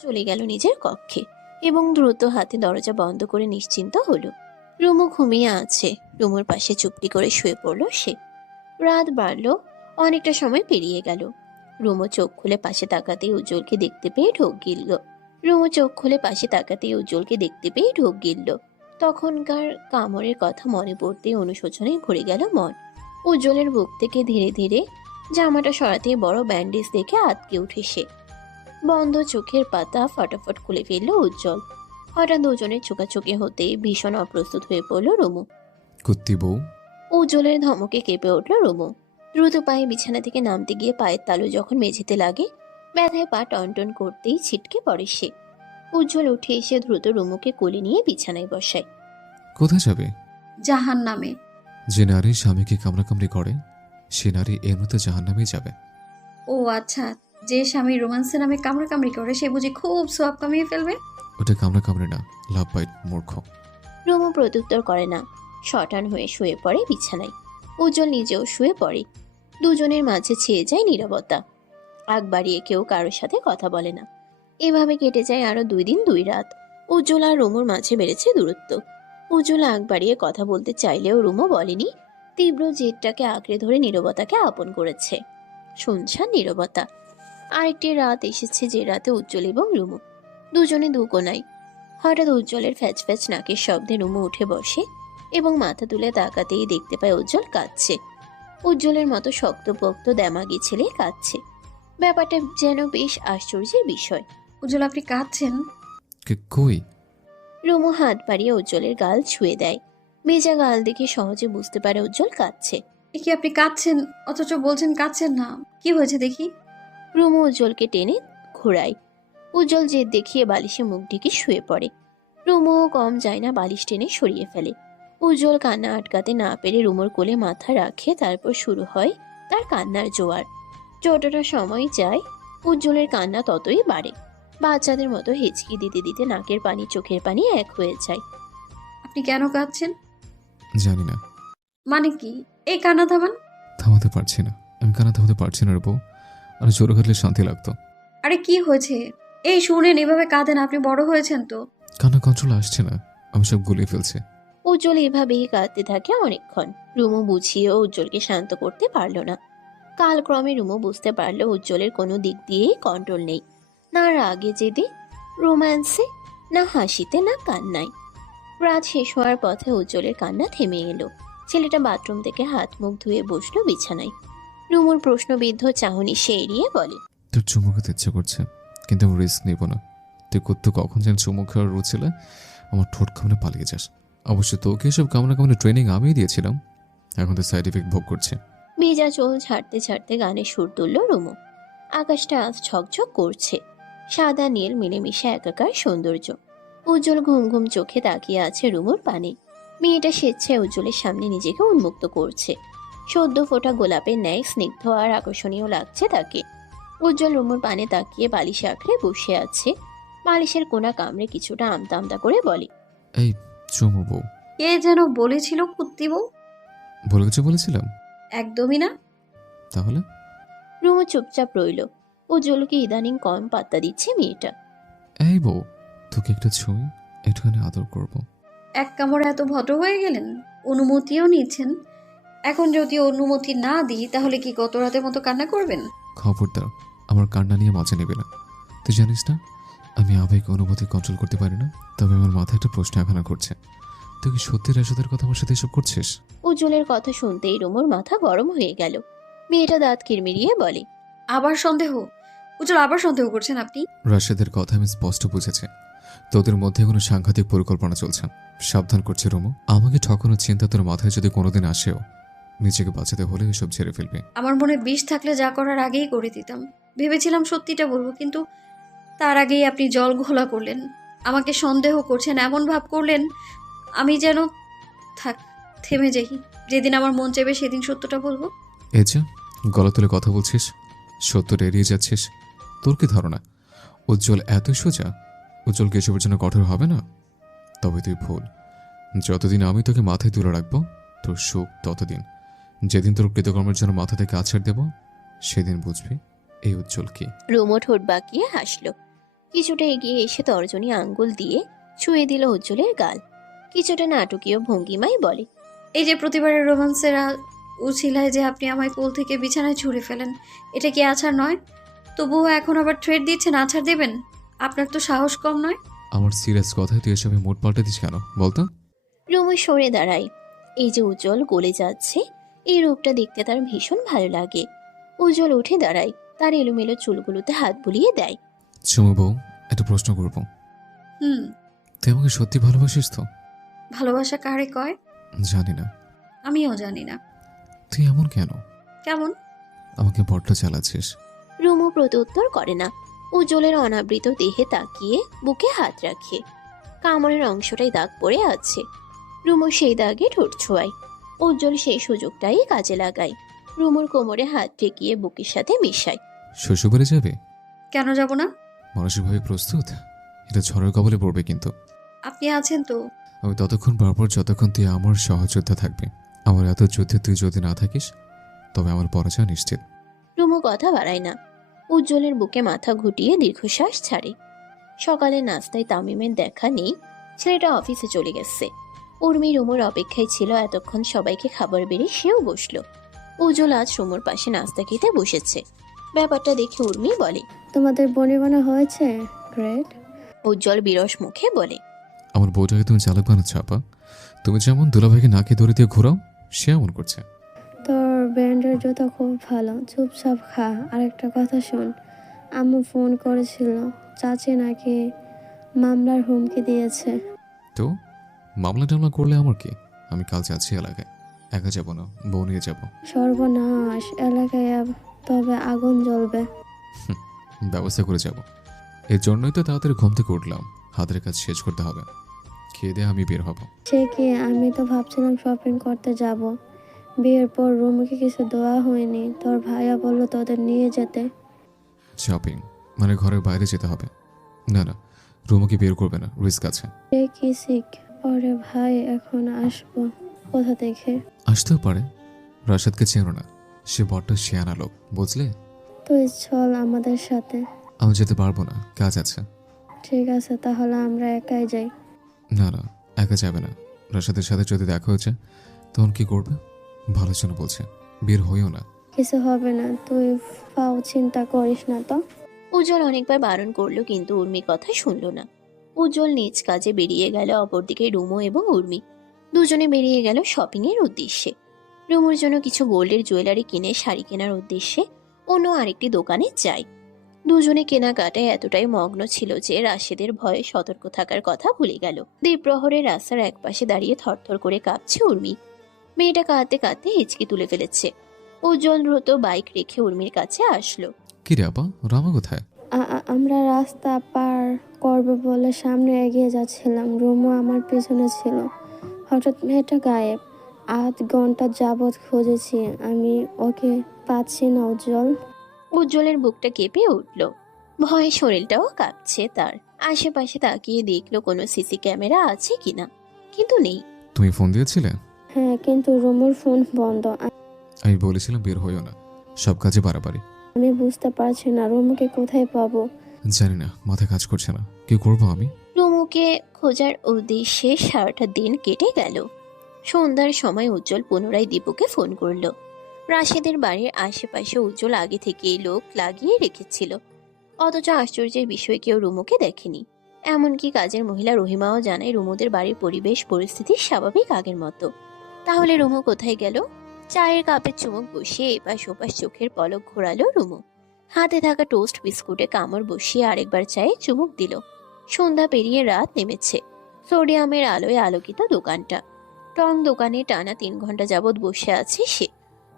চলে গেল নিজের কক্ষে এবং দ্রুত হাতে দরজা বন্ধ করে নিশ্চিন্ত হলো। রুমু ঘুমিয়ে আছে। রুমুর পাশে চুপটি করে শুয়ে পড়ল সে। রাত বাড়লো, অনেকটা সময় পেরিয়ে গেল। রুমু চোখ খুলে পাশে তাকাতেই উজ্জ্বলকে দেখতে পেয়ে ঢোক গিলল। রুমু চোখ খুলে পাশে তাকাতেই উজ্জ্বলকে দেখতে পেয়ে ঢোক গিলল। তখনকার কামড়ের কথা মনে পড়তেই অনুশোচনায় ভরে গেল মন। উজ্জ্বলের বুক থেকে ধীরে ধীরে জামাটা সরাতেই বড় ব্যান্ডেজ দেখে আটকে উঠে সে। বন্ধ চোখের পাতা ফটাফট খুলে ফেলল উজ্জ্বল। হঠাৎ দুজনের চোখাচোখি হতে ভীষণ অপ্রস্তুত হয়ে পড়ল রুমু। কুত্তি বউ। উজ্জ্বলের ধমকে কেঁপে উঠল রুমু। দ্রুত পায়ে বিছানা থেকে নামতে গিয়ে পায়ের তালু যখন মেঝেতে লাগে, ব্যথায় পা টনটন করতেই ছিটকে পড়ে সে। উজ্জ্বল উঠে এসে দ্রুত রুমুকে কোলে নিয়ে বিছানায় বসায়। কোথায় যাবে? জাহান্নামে। যে নারী স্বামীকে কামড়াকামড়ি করে সে নারী এমনিতে জাহান্নামেই যাবে। ও আচ্ছা, যে স্বামী রোমান্সের নামে কামড়াকামড়ি করে সে বুঝি খুব সোয়াব কামিয়ে ফেলবে। ওটা কামড়াকামড়ি না, লাভ বাইট, মূর্খ। রুমু প্রত্যুত্তর করে না, শটান হয়ে শুয়ে পড়ে বিছানায়। উজ্জ্বল নিজেও শুয়ে পড়ে। দুজনের মাঝে ছেয়ে যায় নীরবতা। আগ বাড়িয়ে কেউ কারোর সাথে কথা বলে না। এভাবে কেটে যায় আরো 2 দিন 2 রাত। উজ্জ্বল আর রুমুর মাঝে বেড়েছে দূরত্ব। উজ্জ্বল আগ বাড়িয়ে কথা বলতে চাইলেও রুমু বলেনি। তীব্র জেদটাকে আঁকড়ে ধরে নীরবতাকে আপন করেছে। শুনছান নীরবতা। আরেকটি রাত এসেছে, যে রাতে উজ্জ্বল এবং রুমু দুজনে দু কোনায়। হঠাৎ উজ্জ্বলের ফ্যাচ ফ্যাচ নাকের শব্দে রুমু উঠে বসে এবং মাথা তুলে তাকাতেই দেখতে পায় উজ্জ্বল কাঁদছে। উজ্জ্বলের মতো শক্তপোক্ত দেমাগি ছেলে কাঁদছে। ব্যাপারটা যেন বেশ আশ্চর্যের বিষয়। উজ্জ্বল, আপনি কাঁদছেন? কই? রুমু হাত বাড়িয়ে উজ্জ্বলের গাল ছুঁয়ে দেয়। ভেজা গাল দেখে সহজে বুঝতে পারে উজ্জ্বল কাঁদছে। এ কি, আপনি কাঁদছেন অথচ বলছেন কাঁদছেন না? কি হয়েছে দেখি। রুমু উজ্জ্বলকে টেনে ঘোরায়। উজ্জ্বল জেদ দেখিয়ে বালিশে মুখ ঢেকে শুয়ে পড়ে। রুমুও কম যায় না, বালিশ টেনে সরিয়ে ফেলে। উজ্জ্বল কান্না আটকাতে না পেরে রুমুর কোলে মাথা রাখে। তারপর শুরু হয় তার কান্নার জোয়ার। যতটা সময় যায় উজ্জ্বলের কান্না ততই বাড়ে। বাচ্চাদের মতো হেঁচকি দিতে দিতে নাকের পানি চোখের পানি এক হয়ে যায়। আপনি কেন কাঁদছেন? জানি না। মানে কি? এই কান্না থামান। থামাতে পারছি না, আমি কান্না থামাতে পারছি না রে বউ। আর জোরে কাটলে শান্তি লাগতো। আরে কি হয়েছে? এই শুনেন, এভাবে কাঁদেন, আপনি বড় হয়েছেন তো। কান্না কন্ট্রোল আসছে না, আমি সব গুলিয়ে ফেলছি। উজ্জ্বল এভাবেই কাঁদতে থাকে অনেকক্ষণ। রুমু বুঝিয়েও উজ্জ্বলকে শান্ত করতে পারল না। কালক্রমে রুমু বুঝতে পারলো উজ্জ্বলের কোনো দিক দিয়েই কন্ট্রোল নেই। না রাগে জেদে, রোম্যান্সে, না হাসিতে, না কান্নায়। রাত শেষ হওয়ার পথে উজ্জ্বলের কান্না থেমে এলো। ছেলেটা বাথরুম থেকে হাত মুখ ধুয়ে বসলো বিছানায়। রুমুর প্রশ্নবিদ্ধ চাহনি সে এড়িয়ে বলে, তোর চুমু খেতে ইচ্ছে করছে, কিন্তু আমি রিস্ক নেব না। তুই করতে কখন যেন চুমু খাওয়ার রুছিলে আমার ঠোঁট কামড়ে পালিয়ে যাস। অবশ্য তোকে এসব কামড়ে ট্রেনিং আমিই দিয়েছিলাম। এখন তো সাইড ইফেক্ট ভোগ করছে। ভেজা চোল ছাড়তে ছাড়তে গানে সুর তুলল রুমু। আকাশটা আজ ঝকঝক করছে। সাদা নীল মিলেমিশে একাকার সৌন্দর্য। উজ্জ্বল ঘুম ঘুম চোখে তাকিয়ে আছে রুমুর পানে। মেয়েটা স্বেচ্ছায় উজ্জ্বলের সামনে নিজেকে উন্মুক্ত করছে। সদ্য ফোটা গোলাপের ন্যায় স্নিগ্ধ আর আকর্ষণীয় লাগছে তাকে। উজ্জ্বল রুমুর পানে তাকিয়ে বালিশে আঁকড়ে বসে আছে। বালিশের কোনা কামড়ে কিছুটা আমতা আমতা করে বলে, এই চুমু বউ। কে যেন বলেছিল কুত্তি বউ? ভুলে কিছু বলেছিলাম? একদমই না। তাহলে? রুমু চুপচাপ রইল। উজ্জ্বলকে ইদানিং কম পাত্তা দিচ্ছে মেয়েটা। এই বউ, তোকে একটু ছুঁই, একটুখানি আদর করব। এক কামড়ে এত ভদ্র হয়ে গেলেন, অনুমতিও নিচ্ছেন। এখন যদি অনুমতি না দিই তাহলে কি গত রাতের মতো কান্না করবেন? খবরদার, আমার কান্না নিয়ে মজা নেবে না। তুই জানিস না আমি আবেগ অনুভূতি কন্ট্রোল করতে পারি না। তবে আমার মাথায় একটা প্রশ্ন এখনো করছে, তুই কি সত্যি রাশেদের কথা আমার সাথে এসব করছিস? উজ্জ্বলের কথা শুনতেই রুমুর মাথা গরম হয়ে গেল। মেয়েটা দাঁত কিরমিরিয়ে বলে, আবার সন্দেহ? উজ্জ্বল, আবার সন্দেহ করছেন আপনি? রাশেদের কথা আমি স্পষ্ট বুঝেছি, তোদের মধ্যে কোনো সাংঘাতিক পরিকল্পনা চলছে। সাবধান করছে রুমু, আমাকে ঠকানোর চিন্তা তোর মাথায় যদি কোনোদিন আসেও, নিজেকে বাঁচাতে হলে এসব ছেড়ে ফেলবি। আমার মনে বিষ থাকলে যা করার আগেই করে দিতাম। ভেবেছিলাম সত্যিটা বলবো, কিন্তু তার আগেই আপনি জল ঘোলা করলেন। আমাকে সন্দেহ করছেন, এমন ভাব করলেন আমি যেন থাক থেমে যাই। যেদিন আমার মন চাইবে সেদিন সত্যটা বলবো। এই যে গলা তুলে কথা বলছিস, সত্যটা এড়িয়ে যাচ্ছিস। তোর কি ধারণা উজ্জ্বল এতই সোজা? উজ্জ্বলকে এসবের জন্য কঠোর হবে না? তবে তুই ভুল। যতদিন আমি তোকে মাথায় তুলে রাখবো তোর সুখ ততদিন। যেদিন তোর কৃতকর্মের জন্য মাথা থেকে আছাড় দেব, সেদিন বুঝবি এই উজ্জ্বল কি। রুমু ঠোঁট বাঁকিয়ে হাসলো। কিছুটা এগিয়ে এসে তর্জনী আঙ্গুল দিয়ে ছুঁয়ে দিল উজ্জ্বলের গাল। কিছুটা নাটকীয় ভঙ্গিমায় বলে, এই যে প্রতিবারের রোমান্সের উছিলায় যে আপনি আমায় কোল থেকে বিছানায় ছুঁড়ে ফেলেন, এটা কি আছাড় নয়? তবুও এখন আবার থ্রেট দিচ্ছেন আছাড় দেবেন? আপনার তো সাহস কম নয়। আমার সিরিয়াস কথায় তুই এসবে মুড পাল্টে দিস কেন বলতো? রুমু সরে দাঁড়ায়। এই যে উজ্জ্বল গলে যাচ্ছে, এই রূপটা দেখতে তার ভীষণ ভালো লাগে। উজ্জ্বল উঠে দাঁড়ায়, তার এলোমেলো চুলগুলোতে হাত বুলিয়ে দেয়। চুমু বউ, একটা প্রশ্ন করবো। হুম। তুই আমাকে সত্যি ভালোবাসিস তো? ভালোবাসা কারে কয়? জানি না। আমিও জানি না। তুই এমন কেন? কেমন? আমাকে বড্ড চালাচ্ছিস। রুমু প্রত্যুত্তর করে না। উজ্জ্বলের অনাবৃত দেহে তাকিয়ে বুকে হাত রাখে। কামড়ের অংশটাই দাগ পড়ে আছে। রুমু সেই দাগে ঠোঁট ছোঁয়ায়। উজ্জ্বল সেই সুযোগটাই কাজে লাগায়। রুমুর কোমরে হাত ঠেকিয়ে বুকের সাথে মিশায়। শ্বশুরবাড়ি যাবে? কেন যাব না? মানসিকভাবে প্রস্তুত? এটা ঝড়ের কবলে পড়বে কিন্তু। আপনি আছেন তো? আমি ততক্ষণ পারবো যতক্ষণ তুই আমার সহযোদ্ধা থাকবি। আমার এত যুদ্ধে তুই যদি না থাকিস তবে আমার পরাজয় নিশ্চিত। রুমু কথা বাড়ায় না। উজ্জ্বলের বুকে মাথা ঘুটিয়ে দীর্ঘশ্বাস ছাড়ে। সকালে নাস্তায় তামিমের দেখা নেই, ছেলেটা অফিসে চলে গেছে। উর্মি রুমুর অপেক্ষায় ছিল। এতক্ষণ সবাইকে খাবার বেড়ে সেও বসলো। উজ্জ্বল আজ রুমুর পাশে নাস্তা খেতে বসেছে। ব্যাপারটা দেখে উর্মি বলে, তোমাদের বনিবনা হয়েছে? গ্রেট। উজ্জ্বল বিরস মুখে বলে, আমার বউটাকে তুমি চালাক বানাচ্ছ আপা। তুমি যেমন দুলাভাইকে নাকে দড়ি দিয়ে ঘোরাও, সে এমন করছে। তোর ব্র্যান্ডের জুতো খুব ভালো, চুপচাপ খা। আরেকটা কথা শোন, আম্মু ফোন করেছিল, চাচি নাকি মামলার হুমকি দিয়েছে। তো মামলা টামলা করলে আমার কি? আমি কাল যাচ্ছি এলাকায়। একা যাবো না, বউ নিয়ে যাবো। সর্বনাশ, এলাকায় তবে আগুন জ্বলবে। ব্যবস্থা করে যাব। এর জন্যই তো তাড়াতাড়ি ঘুম থেকে উঠলাম। হাতের কাজ শেষ করতে হবে। খেয়ে দিয়ে আমি বের হব। সে কি, আমি তো ভাবছিলাম শপিং করতে যাব। বিয়ের পর রুমকে কিছু দেওয়া হয়নি, তোর ভাইয়া বললো তোদের নিয়ে যেতে। শপিং মানে ঘরের বাইরে যেতে হবে? না না, রুমুকে বের করবে না, রিস্ক আছে। সে কি শিখ? ওরে ভাই, এখন আসবো কোথা থেকে? আসতেও পারে। রাশাদকে চেনো না, সে বড্ড শেয়ানা লোক, বুঝলে? তুই চল আমাদের সাথে। আমি যেতে পারবো না, কাজ আছে। ঠিক আছে, তাহলে আমরা একাই যাই। না না, একা যাবে না। রাশাদের সাথে যদি দেখা হয়েছে তখন কি করবে? ভালো জন্য বলছে, বের হইও না। কিছু হবে না, তুই ফাও চিন্তা করিস না তো। উজ্জ্বল অনেকবার বারণ করলো কিন্তু উর্মি কথা শুনল না। উজ্জ্বল নিজ কাজে বেরিয়ে গেল। অপরদিকে রুমু এবং উর্মি দুজনে বেরিয়ে গেল শপিং এর উদ্দেশ্যে। রুমুর জন্য কিছু গোল্ডের জুয়েলারি কিনে শাড়ি কেনার উদ্দেশ্যে অন্য আরেকটি দোকানে যায়। দুজনে কেনাকাটায় এতটাই মগ্ন ছিল যে রাশেদের ভয়ে সতর্ক থাকার কথা ভুলে গেল। দ্বীপ্রহরে রাস্তার একপাশে দাঁড়িয়ে থরথর করে কাঁপছে উর্মি। মেয়েটা কাঁদতে কাঁদতে হিচকি তুলে ফেলেছে। উজ্জ্বল দ্রুত বাইক রেখে উর্মির কাছে আসলো। কি রে আপা, রামা কোথায়? আমরা রাস্তা পার করবো বলে সামনে এগিয়ে যাচ্ছিলাম, রুমও আমার পিছনে ছিল। হঠাৎ মেয়েটা গায়েব। 8 ঘন্টা যাবৎ খুঁজেছি, আমি ওকে পাচ্ছি না। উজ্জ্বল। উজ্জ্বলের বুকটা কেঁপে উঠল। ভয়ে শরীরটাও কাঁপছে তার। আশেপাশে তাকিয়ে দেখলো কোনো সিসি ক্যামেরা আছে কিনা, কিন্তু নেই। তুমি ফোন দিয়েছিলে? হ্যাঁ, কিন্তু রুমুর ফোন বন্ধ। আমি বলেছিলাম বের হইও না, সব কাজে বাড়াবাড়ি। আমি বুঝতে পারছি না রুমুকে কোথায় পাবো। জানি না, মাথা কাজ করছে না, কি করবো আমি? রুমুকে খোঁজার উদ্দেশ্যে সারাটা দিন কেটে গেল। সন্ধ্যার সময় উজ্জ্বল পুনরায় দীপুকে ফোন করলো। রাশেদের বাড়ির আশেপাশে উজ্জ্বল আগে থেকেই লোক লাগিয়ে রেখেছিল, অথচ আশ্চর্যের বিষয় কেউ রুমুকে দেখেনি। এমনকি কাজের মহিলা রহিমাও জানায় রুমুদের বাড়ির পরিবেশ পরিস্থিতি স্বাভাবিক আগের মতো। তাহলে রুমু কোথায় গেল? চায়ের কাপে চুমুক বসিয়ে এপাশ ওপাশ চোখের পলক ঘোরালো রুমু। হাতে থাকা টোস্ট বিস্কুটে কামড় বসিয়ে আরেকবার চায়ে চুমুক দিল। সন্ধ্যা পেরিয়ে রাত নেমেছে। সোডিয়ামের আলোয় আলোকিত দোকানটা। টং দোকানে টানা 3 ঘন্টা যাবৎ বসে আছে সে।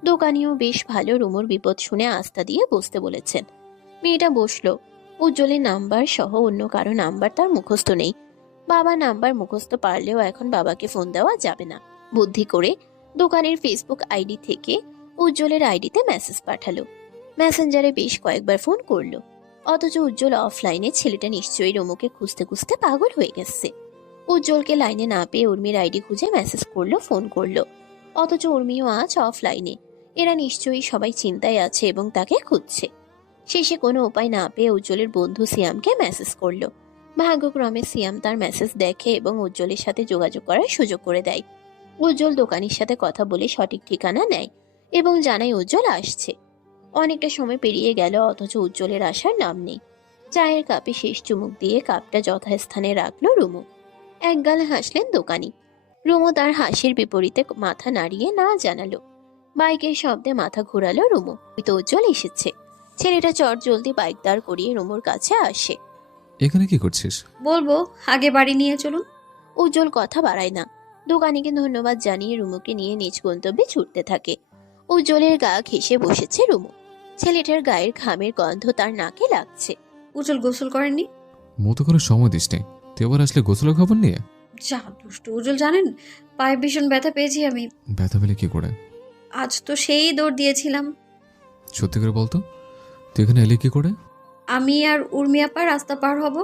দোকানিও বেশ ভালো। রুমুর বিপদ শুনে আস্থা দিয়ে বসতে বলেছেন। মেয়েটা বসলো। উজ্জ্বলের নাম্বার সহ অন্য কারো নাম্বার তার মুখস্থ নেই। বাবা নাম্বার মুখস্থ পারলেও এখন বাবাকে ফোন দেওয়া যাবে না। বুদ্ধি করে দোকানের ফেসবুক আইডি থেকে উজ্জ্বলের আইডিতে মেসেজ পাঠালো। মেসেঞ্জারে বেশ কয়েকবার ফোন করলো, অথচ উজ্জ্বল অফলাইনে। ছেলেটা নিশ্চয়ই রুমুকে খুঁজতে খুঁজতে পাগল হয়ে গেছে। উজ্জ্বলকে লাইনে না পেয়ে উর্মির আইডি খুঁজে মেসেজ করলো, ফোন করলো, অথচ উর্মিও আজ অফলাইনে। এরা নিশ্চয়ই সবাই চিন্তায় আছে এবং তাকে খুঁজছে। শেষে কোনো উপায় না পেয়ে উজ্জ্বলের বন্ধু সিয়ামকে মেসেজ করলো। ভাগ্যক্রমে সিয়াম তার মেসেজ দেখে এবং উজ্জ্বলের সাথে যোগাযোগ করার সুযোগ করে দেয়। উজ্জ্বল দোকানির সাথে কথা বলে সঠিক ঠিকানা নেয় এবং জানায় উজ্জ্বল আসছে। অনেকটা সময় পেরিয়ে গেল, অথচ উজ্জ্বলের আসার নাম নেই। চায়ের কাপে শেষ চুমুক দিয়ে কাপটা যথাস্থানে রাখলো রুমু। একগাল হাসলেন দোকানি। রুমু তার হাসির বিপরীতে মাথা নাড়িয়ে না জানালো। বাইকের শব্দে মাথা ঘোরালো রুমু। ওই তো উজ্জ্বল এসেছে। ছেলেটা চট জলদি বাইক দাঁড় করিয়ে রুমুর কাছে আসে। এখানে কি করছিস? বলবো আগে বাড়ি নিয়ে চলুন। উজ্জ্বল কথা বাড়ায় না। দোকানিকে ধন্যবাদ জানিয়ে রুমুকে নিয়ে নিজ গন্তব্যে ছুটতে থাকে। উজ্জ্বলের গা ঘেঁষে বসেছে রুমু। ছেলেটার গায়ের ঘামের গন্ধ তার নাকে লাগছে। উজ্জ্বল গোসল করেননি? মতো করে সময় দিস নে, তুই এবার আসলে গোসলের খবর নিয়ে। যা দুষ্টু উজ্জ্বল, জানেন পায়ে ভীষণ ব্যথা পেয়েছি আমি। ব্যথা পেলে কি করে? আজ তো সেই দৌড় দিয়েছিলাম। সত্যি করে বলতো, তুই এখানে এলি কি করে? আমি আর উর্মিয়াপা রাস্তা পার হব।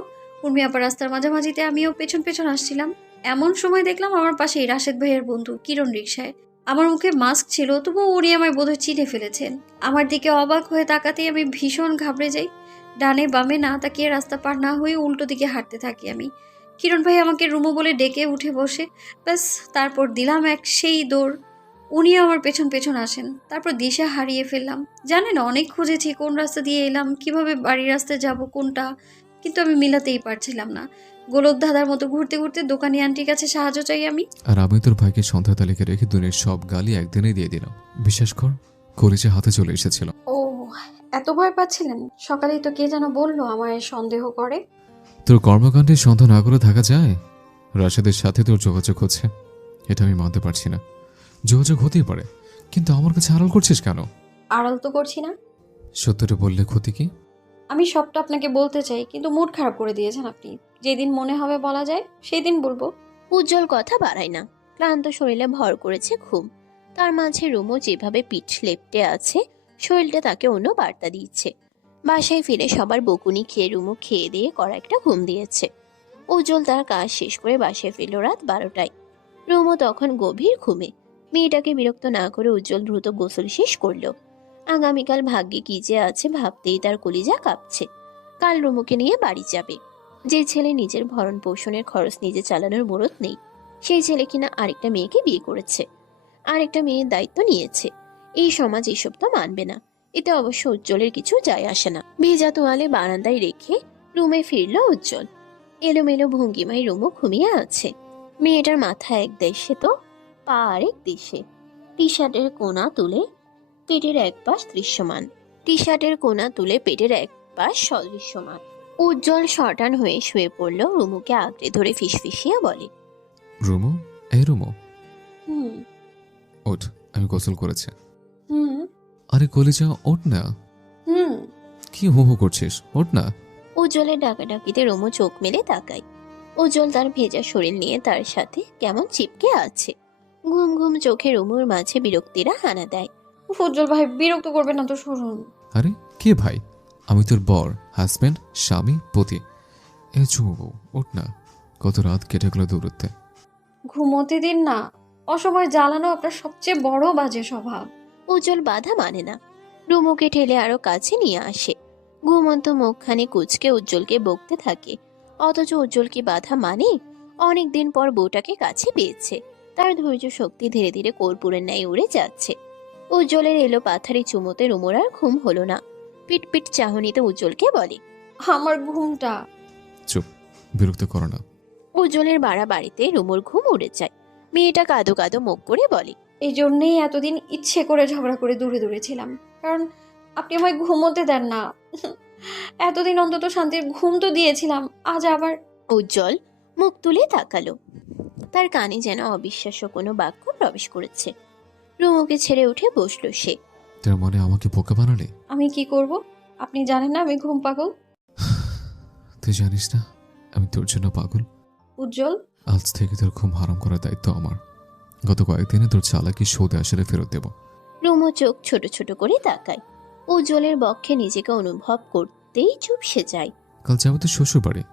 উর্মিয়াপা রাস্তার মাঝামাঝিতে আমিও পেছন পেছন আসছিলাম। এমন সময় দেখলাম আমার পাশেই রাশেদ ভাইয়ের বন্ধু কিরণ রিকশায়। আমার মুখে মাস্ক ছিল, তবু উনি আমায় বোধহয় চিনে ফেলেছেন। আমার দিকে অবাক হয়ে তাকাতেই আমি ভীষণ ঘাবড়ে যাই। ডানে বামে না তাকিয়ে রাস্তা পার না হয়ে উল্টো দিকে হাঁটতে থাকি আমি। কিরণ ভাই আমাকে রুমু বলে ডেকে উঠে বসে। ব্যাস, তারপর দিলাম এক সেই দৌড়। উনিও আমার পেছন পেছন আসেন। তারপর দিশা হারিয়ে ফেললাম। জানেন, অনেক খুঁজেছি কোন রাস্তা দিয়ে এলাম, কিভাবে বাড়ির রাস্তায় যাব কোনটা, কিন্তু আমি মিলাতেই পারছিলাম না। গোলক ধাঁধার মতো ঘুরতে ঘুরতে দোকানি আন্টির কাছে সাহায্য চাই আমি। আর আমি তোর ভাইকে সন্ধ্যা তালিকা রেখে দুনিয়ার সব গালি একদিনেই দিয়ে দিলাম। বিশ্বাস কর, কলেজে হাতে চলে এসেছিল। ও, এত ভয় পাচ্ছিলেন? সকালেই তো কে যেন বললো আমায় সন্দেহ করে। তোর কর্মকাণ্ডের সন্দেহ না করে থাকা যায়? রাশেদের সাথে তোর যোগাযোগ হচ্ছে, এটা আমি মানতে পারছি না। যোগাযোগ হতেই পারে, কিন্তু আমার কাছে আড়াল করছিস কেন? আড়াল তো করছি না। সত্যটা বললে ক্ষতি কি? আমি সবটা আপনাকে বলতে চাই, কিন্তু মুড খারাপ করে দিয়েছেন আপনি। যেদিন মনে হবে বলা যায় সেই দিন বলবো। উজ্জ্বল কথা বাড়ায় না। ক্লান্ত শরীরে ভর করেছে ঘুম। তার মাঝে রুমু যেভাবে পিঠ লেপ্টে আছে, শরীরটা তাকে অন্য বার্তা দিচ্ছে। বাসায় ফিরে সবার বকুনি খেয়ে রুমু খেয়ে দিয়ে করা একটা ঘুম দিয়েছে। উজ্জ্বল তার কাজ শেষ করে বাসায় ফিরল রাত 12টায়। রুমু তখন গভীর ঘুমে। মেয়েটাকে বিরক্ত না করে উজ্জ্বল দ্রুত গোসল শেষ করলো। আগামীকাল ভাগ্যে কি যে আছে ভাবতেই তার কলিজা কাঁপছে। কাল রুমুকে নিয়ে বাড়ি যাবে। যে ছেলে নিজের ভরণ পোষণের খরচ নিজে চালানোর মুরত নেই, সেই ছেলে কিনা আরেকটা মেয়েকে বিয়ে করেছে, আরেকটা মেয়ের দায়িত্ব নিয়েছে। এই সমাজ এসব তো মানবে না। এতে অবশ্য উজ্জ্বলের কিছু যায় আসে না। ভেজা তোয়ালে বারান্দায় রেখে রুমে ফিরল উজ্জ্বল। এলোমেলো ভঙ্গিমায় রুমু ঘুমিয়ে আছে। মেয়েটার মাথা এক দেশে তো পা আরেক দেশে। টি শার্টের কোনা তুলে পেটের এক পাশ দৃশ্যমান। টি শার্টের কোনা তুলে পেটের এক পাশ সদৃশ্যমান। উজ্জ্বল শটান হয়ে শুয়ে পড়ল। রুমুকে আঁকড়ে ধরে ফিসফিসিয়ে বলে, রুমু, এই রুমু, হুম ওঠ, আমি গোসল করেছি। হুম আরে কলিজা, ওঠ না। হুম কি হু হু করছিস? ওঠ না। উজ্জ্বলের ডাকাডাকিতে রুমু চোখ মেলে তাকায়। উজ্জ্বল তার ভেজা শরীর নিয়ে তার সাথে কেমন চিপকে আছে। ঘুম ঘুম চোখে রুমুর মাঝে বিরক্তিরা হানা দেয়। উজ্জ্বল ভাই, বিরক্ত করবেন না তো, শুনুন। আরে কে ভাই? আমি তোর বর, হাজব্যান্ড, স্বামী, পতি। এ চুমু বউ, ওঠ না। কত রাত কেটে গেল দৌড়তে। ঘুমোতে দিন না। অসময় জ্বালানো আপনার সবচেয়ে বড় বাজে স্বভাব। উজ্জ্বল বাধা মানে না। রুমুকে ঠেলে আরো কাছে নিয়ে আসে। ঘুমন্ত মুখখানি কুচকে উজ্জ্বলকে বকতে থাকে। অথচ উজ্জ্বল কি বাধা মানে? অনেকদিন পর বউটাকে কাছে পেয়েছে। তার ধৈর্য শক্তি ধীরে ধীরে কর্পূরের ন্যায় উড়ে যাচ্ছে। উজ্জ্বলের এলো পাথারি চুমোতে রুমুর আর ঘুম হলো না। পিটপিট চাহনিতে উজ্জ্বলকে বলে, আমার ঘুমটা। চুপ, বিরক্ত করো না। উজ্জ্বলের বাড়িতে রুমুর ঘুম উড়ে যায়। মেয়েটা কাঁদো কাঁদো মুখ করে বলে, এই জন্যেই এতদিন ইচ্ছে করে ঝগড়া করে দূরে দূরে ছিলাম, কারণ আপনি আমায় ঘুমোতে দেন না। এতদিন অন্তত শান্তির ঘুম তো দিয়েছিলাম, আজ আবার। উজ্জ্বল মুখ তুলে তাকালো। তার কানে যেন অবিশ্বাস্য কোনো বাক্য প্রবেশ করেছে। রুমুকে ছেড়ে উঠে বসলো সে। তার মানে আমাকে বোকা বানালে? আমি কি করব? আপনি জানেন না আমি ঘুম পাগল। তুই জানিস না আমি তোর জন্য পাগল? উজ্জ্বল, আজ থেকে তোর ঘুম হারাম করার দায়িত্ব আমার। গত কয়েকদিনে তোর চালাকি সৌদে আসলে ফেরত দেব। রুমু চোখ ছোট ছোট করে তাকায়। উজ্জ্বলের বক্ষে নিজেকে অনুভব করতেই চুপসে যায়। কাল যাবো তো শ্বশুর বাড়ি,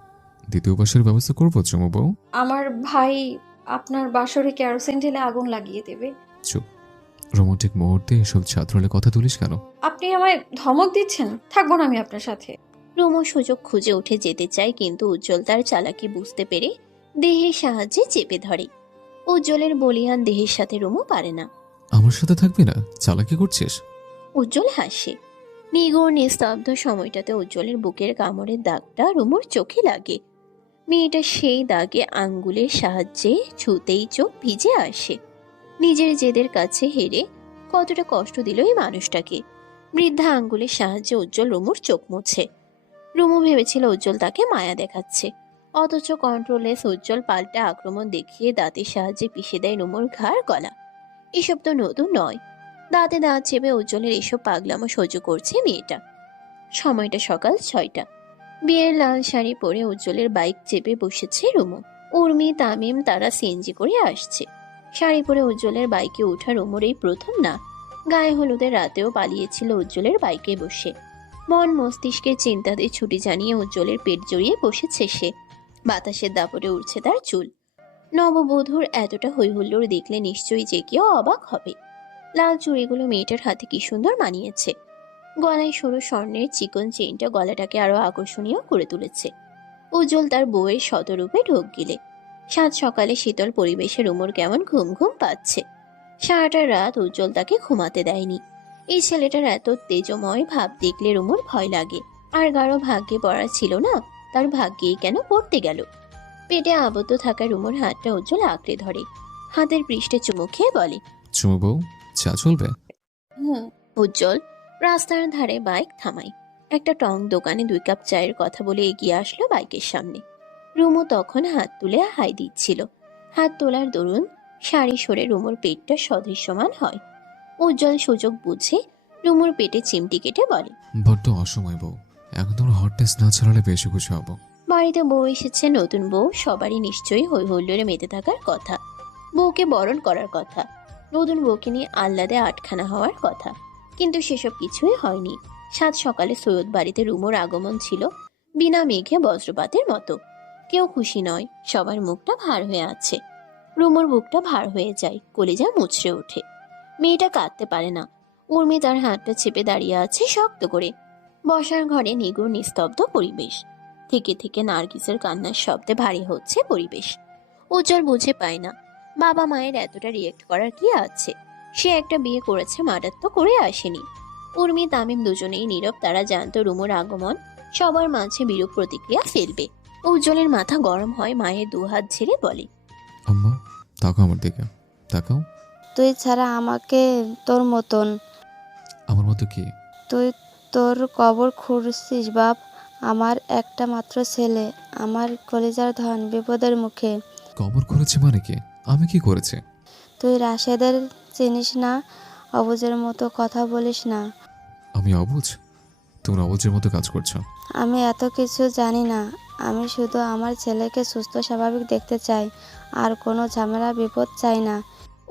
দ্বিতীয় বাসের ব্যবস্থা করবো চুমু বউ। আমার ভাই আপনার বাসরে কেরোসিন ঢেলে আগুন লাগিয়ে দেবে। চুপ, রোমান্টিক মুহূর্তে এসব ছাত্রলে কথা তুলিস কেন? আপনি আমায় ধমক দিচ্ছেন? থাকবো না আমি আপনার সাথে। রুমু সুযোগ খুঁজে উঠে যেতে চায়, কিন্তু উজ্জ্বল তার চালাকি বুঝতে পেরে দেহের সাহায্যে চেপে ধরে। উজ্জ্বলের বলিয়ান দেহের সাথে রুমু পারে না। আমার সাথে থাকবি না? চালাকি করছিস? উজ্জ্বল হাসে। নিগড় নিস্তব্ধ সময়টাতে উজ্জ্বলের বুকের কামড়ের দাগটা রুমুর চোখে লাগে। মেয়েটা সেই দাগে আঙ্গুলের সাহায্যে ছুতেই চোখ ভিজে আসে। নিজের জেদের কাছে হেরে কতটা কষ্ট দিল এই মানুষটাকে। বৃদ্ধা আঙ্গুলের সাহায্যে উজ্জ্বল রুমুর চোখ মুছে। রুমু ভেবেছিল উজ্জ্বল তাকে মায়া দেখাচ্ছে, অথচ কন্ট্রোলেস উজ্জ্বল পাল্টা আক্রমণ দেখিয়ে দাঁতের সাহায্যে পিষে দেয় রুমুর ঘাড় গলা। এসব তো নতুন নয়। দাঁতে দাঁত চেপে উজ্জ্বলের এসব পাগলামো সহ্য করছে মেয়েটা। সময়টা সকাল 6টা। বিয়ের লাল শাড়ি পরে উজ্জ্বলের বাইক চেপে বসেছে রুমু। উর্মি তামিম তারা সিএনজি করে আসছে। শাড়ি পরে উজ্জ্বলের বাইকে ওঠা রুমুর এই প্রথম না। গায়ে হলুদের রাতেও পালিয়েছিল উজ্জ্বলের বাইকে বসে। মন মস্তিষ্কের চিন্তাতে ছুটি জানিয়ে উজ্জ্বলের পেট জড়িয়ে বসেছে সে। বাতাসের দাপটে উঠছে তার চুল। নববধূর এতটা হৈহুল্লোড় দেখলে নিশ্চয়ই যে কেউ অবাক হবে। লাল চুড়িগুলো মেয়েটার হাতে কি সুন্দর মানিয়েছে। গলায় সরু স্বর্ণের চিকন চেইনটা গলাটাকে আরো আকর্ষণীয় করে তুলেছে। উজ্জ্বল তার বউয়ের শতরূপে ঢোক গিলে। সাত সকালে শীতল পরিবেশে রুমুর কেমন ঘুম ঘুম পাচ্ছে। সারাটা রাত উজ্জ্বল তাকে ঘুমাতে দেয়নি। এই ছেলেটার এত তেজময় ভাব দেখলে রুমুর ভয় লাগে। আর গাঢ় ভাগ্যে পড়া ছিল না, তার ভাগ্যেই কেন পড়তে গেল। পেটে আবদ্ধ থাকা রুমুর হাতটা উজ্জ্বল আঁকড়ে ধরে। হাতের পৃষ্ঠে চুমু খেয়ে বলে, চুমু বউ, চা চলবে? হুম। উজ্জ্বল রাস্তার ধারে বাইক থামায়। একটা টং দোকানে 2 কাপ চায়ের কথা বলে এগিয়ে আসলো বাইকের সামনে। রুমু তখন হাত তুলে হাই দিচ্ছিল। হাত তোলার দরুন শাড়ি সরে রুমুর পেটটা সদৃশ্যমান হয়। উজ্জ্বল সুযোগ বুঝে রুমুর পেটে চিমটি কেটে বলে, বড্ড অসময় বউ, এখন তোমার হট টেস্ট না ছাড়ালে বেশি খুশি হব। বাড়িতে বউ এসেছে, নতুন বউ, সবারই নিশ্চয়ই হই হুল্লোড়ে মেতে থাকার কথা। বউকে বরণ করার কথা, নতুন বউকে নিয়ে আহ্লাদে আটখানা হওয়ার কথা। কিন্তু সেসব কিছুই হয়নি। সাত সকালে সৈয়দ বাড়িতে রুমুর আগমন ছিল বিনা মেঘে বজ্রপাতের মতো। কেউ খুশি নয়, সবার মুখটা ভার হয়ে আছে। রুমুর বুকটা ভার হয়ে যায়, কলিজা মুচড়ে ওঠে। মেয়েটা কাঁদতে পারে না। উর্মি তার হাতটা চেপে দাঁড়িয়ে আছে শক্ত করে। বসার ঘরে নিগুড় নিস্তব্ধ পরিবেশ। থেকে থেকে নার্গিসের কান্নার শব্দে ভারী হচ্ছে পরিবেশ। উজ্জ্বল বুঝে পায় না বাবা মায়ের এতটা রিয়েক্ট করার কি আছে। সে একটা বিয়ে করেছে, মার্ডার তো করে আসেনি। উর্মি তামিম দুজনেই নীরব। তারা জানতো রুমুর আগমন সবার মাঝে বিরূপ প্রতিক্রিয়া ফেলবে। উজ্জ্বলের মাথা গরম হয়, মায়ের 2 হাত ঝেড়ে বলে, আম্মা, তাকাও আমার দিকে, তাকাও। তুই ছাড়া আমাকে তোর মতন। আমার মতো কি? তুই তোর কবর খুঁড়ছিস বাপ। আমার একটা মাত্র ছেলে, আমার কলিজার ধন বিপদের মুখে। কবর করেছে মানে কি? আমি কি করেছে? তুই রাশেদের চিনিস না, অবুজের মতো কথা বলিস না। আমি অবুঝ? তোমরা অবুঝের মতো কাজ করছো। আমি এত কিছু জানি না। আমি শুধু আমার ছেলেকে সুস্থ স্বাভাবিক দেখতে চাই, আর কোনো ঝামেলা বিপদ চাই না।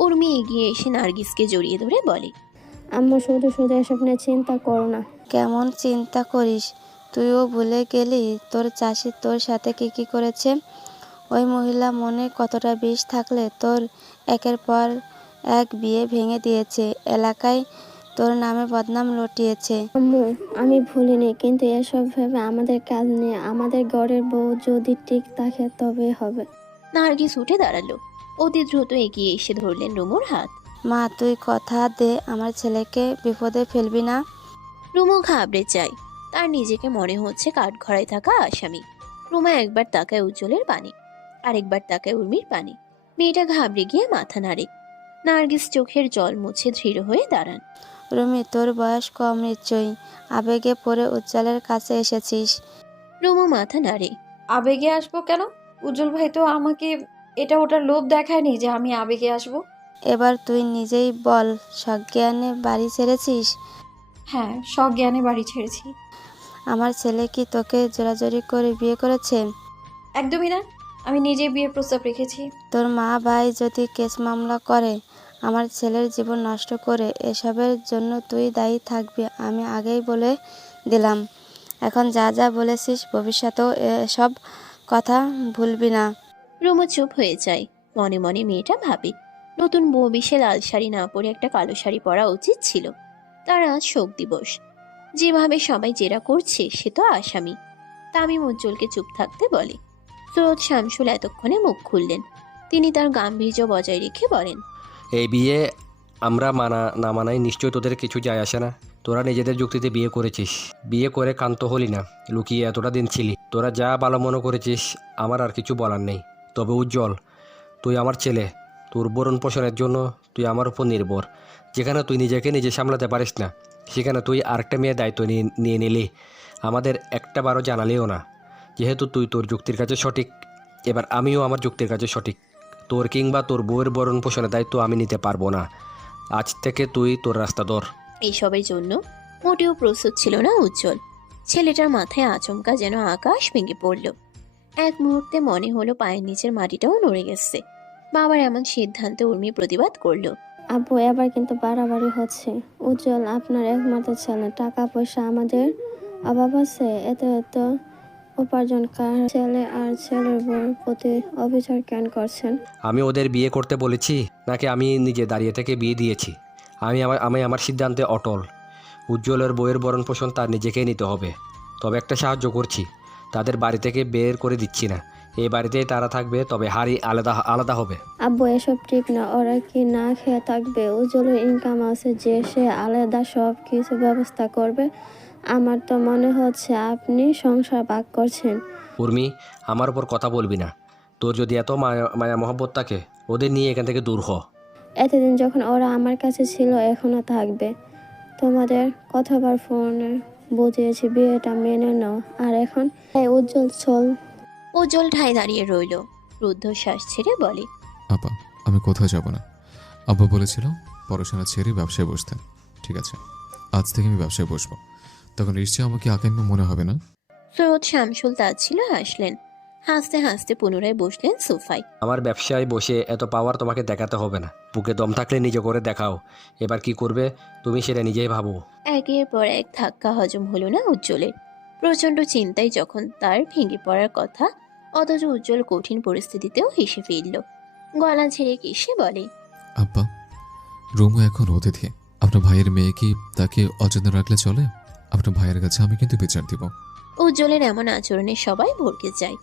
উর্মি এগিয়ে এসে নার্গিসকে জড়িয়ে ধরে বলে, আম্মু শুধু শুধু এসব নিয়ে চিন্তা করো না। কেমন চিন্তা করিস? তুইও ভুলে গেলি তোর চাষি তোর সাথে কি করেছে? ওই মহিলা মনে কতটা বিষ থাকলে তোর একের পর এক বিয়ে ভেঙে দিয়েছে, এলাকায় তোর নামে বদনাম লুটিয়েছে। আম্মু, আমি ভুলিনি, কিন্তু এসব ভেবে আমাদের কাজ নিয়ে আমাদের ঘরের বউ যদি ঠিক থাকে তবে হবে। নার্গিস উঠে দাঁড়ালো। অতি দ্রুত এগিয়ে এসে ধরলেন রুমুর হাত। মা, তুই কথা দে আমার ছেলেকে বিপদে ফেলবি না। রুমু ঘাবড়ে যায়। তার নিজেকে মনে হচ্ছে কাঠগড়ায় থাকা আসামি। রুমা একবার তাকায় উজ্জ্বলের পানে, আরেকবার তাকায় উর্মির পানে। মেয়েটা ঘাবড়ে গিয়ে মাথা নাড়ে। নার্গিস চোখের জল মুছে দৃঢ় হয়ে দাঁড়ান। রুমি, তোর বয়স কম নিশ্চয়ই, আবেগে পড়ে উজ্জ্বলের কাছে এসেছিস। রুমু মাথা নাড়ে। আবেগে আসবো কেন? উজ্জ্বল ভাই তো আমাকে এটা ওটার লোভ দেখায়নি যে আমি আবেগে আসবো। এবার তুই নিজেই বল, সজ্ঞানে বাড়ি ছেড়েছিস? হ্যাঁ, সজ্ঞানে বাড়ি ছেড়েছি। আমার ছেলে কি তোকে জোরাজোরি করে বিয়ে করেছে? একদমই না, আমি নিজেই বিয়ের প্রস্তাব রেখেছি। তোর মা ভাই যদি কেস মামলা করে, আমার ছেলের জীবন নষ্ট করে, এসবের জন্য তুই দায়ী থাকবি, আমি আগেই বলে দিলাম। এখন যা যা বলেছিস ভবিষ্যতেও এসব কথা ভুলবি না। রুমু চুপ হয়ে যায়। মনে মনে মেয়েটা ভাবে, নতুন বউ বেশে লাল শাড়ি না পরে একটা কালো শাড়ি পরা উচিত ছিল। তার আজ শোক দিবস। যেভাবে সবাই জেরা করছে সে তো আসামি। তামিম উজ্জ্বলকে চুপ থাকতে বলে। সৈয়দ শামসুল এতক্ষণে মুখ খুললেন। তিনি তার গাম্ভীর্য বজায় রেখে বলেন, এই বিয়ে আমরা মানা না মানাই নিশ্চয় তোদের কিছু যায় আসে না। তোরা নিজেদের যুক্তিতে বিয়ে করেছিস, বিয়ে করে ক্ষান্ত হলি না, লুকিয়ে এতটা দিন ছিলি। তোরা যা ভালো মনে করেছিস, আমার আর কিছু বলার নেই। তবে উজ্জ্বল, তুই আমার ছেলে, তোর ভরণ পোষণের জন্য তুই আমার উপর নির্ভর। যেখানে তুই নিজেকে নিজে সামলাতে পারিস না, সেখানে তুই আরেকটা মেয়ের দায়িত্ব নিয়ে নিলি, আমাদের একটা বারও জানালেও না। যেহেতু তুই তোর যুক্তির কাছে সঠিক, এবার আমিও আমার যুক্তির কাছে সঠিক। তোর কিংবা তোর বউয়ের ভরণ পোষণের দায়িত্ব আমি নিতে পারবো না। আজ থেকে তুই তোর রাস্তা ধর। এইসবের জন্য মোটেও প্রস্তুত ছিল না উজ্জ্বল। ছেলেটার মাথায় আচমকা যেন আকাশ ভেঙে পড়ল। এক মুহূর্তে মনে হলো পায়ের নিচের মাটিটাও নড়ে গেছে। বাবার এমন সিদ্ধান্তে উর্মি প্রতিবাদ করলো। আব্বু এবার কিন্তু বাড়াবাড়ি হচ্ছে। উজ্জ্বল আপনার একমাত্র ছেলে, টাকা পয়সা আমাদের অভাব আছে, এত এত উপার্জনকার ছেলে আর ছেলের বউর প্রতি অবিচার কেন করছেন? আমি ওদের বিয়ে করতে বলেছি নাকি আমি নিজে দাঁড়িয়ে থেকে বিয়ে দিয়েছি? আমি আমার সিদ্ধান্তে অটল। উজ্জ্বলের বইয়ের ভরণ পোষণ তার নিজেকেই নিতে হবে। তবে একটা সাহায্য করছি, তাদের বাড়ি থেকে বের করে দিচ্ছি না। এই বাড়িতেই তারা থাকবে, তবে হাড়ি আলাদা আলাদা হবে। আব্বু এসব ঠিক না। ওরা কি না খেয়ে থাকবে? উজ্জ্বলের ইনকাম আছে যে সে আলাদা সব কিছু ব্যবস্থা করবে। আমার তো মনে হচ্ছে আপনি সংসার ভাগ করছেন। উর্মি, আমার উপর কথা বলবি না। তোর যদি এত মায়া মহব্বত থাকে, ওদের নিয়ে এখান থেকে দূর হ। এতদিন যখন ওরা আমার কাছে ছিল, এখনো থাকবে। তোমাদের কতবার ফোনে বুঝিয়েছি বিয়েটা মেনে নাও, আর এখন এই উজ্জ্বল চল। উজ্জ্বল ঠায় দাঁড়িয়ে রইল, রুদ্ধশ্বাস ছেড়ে বলে, আপা, আমি কোথাও যাব না। আব্বা বলেছিল পড়াশোনা ছেড়ে ব্যবসায় বসতে। ঠিক আছে, আজ থেকে আমি ব্যবসায় বসবো। তখন নিশ্চয়ই আমাকে আকাঙ্ক্ষা মনে হবে না। সৈয়দ শামসুল তাচ্ছিল হাসলেন। হাসতে হাসতে পুনরায় বসলেন সোফায়। আমার ব্যবসায় বসে এত পাওয়ার তোমাকে দেখাতে হবে না। বুকে দম থাকলে নিজে করে দেখাও। এবার কি করবে তুমি সেটা নিজেই ভাবো। একের পর এক ধাক্কা হজম হলো না উজ্জ্বলের। প্রচন্ড চিন্তায় যখন তার ভেঙে পড়ার কথা, অথচ উজ্জ্বল কঠিন পরিস্থিতিতেও হেসে ফিরল। গলা ছেড়ে কেসে বলে, আব্বা, রুমু এখন অতিথি। আপনার ভাইয়ের মেয়ে কি তাকে অযত্ন রাখলে চলে? আপনার ভাইয়ের কাছে আমি কিন্তু বিচার দিব। উজ্জ্বলের এমন আচরণে সবাই ভরকে যায়।